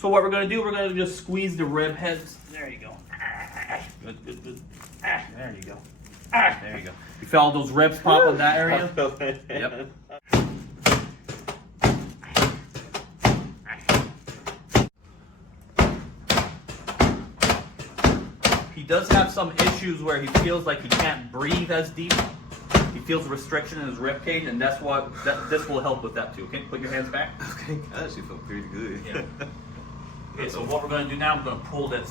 So what we're gonna do, we're gonna just squeeze the rib heads. There you go. Good, good, good. There you go. There you go. You feel all those ribs pop in that area? Yep. He does have some issues where he feels like he can't breathe as deep. He feels restriction in his rib cage, and that's what this will help with that too. Okay, put your hands back. Okay, I actually feel pretty good. Yeah. Okay, so what we're going to do now, I'm going to pull this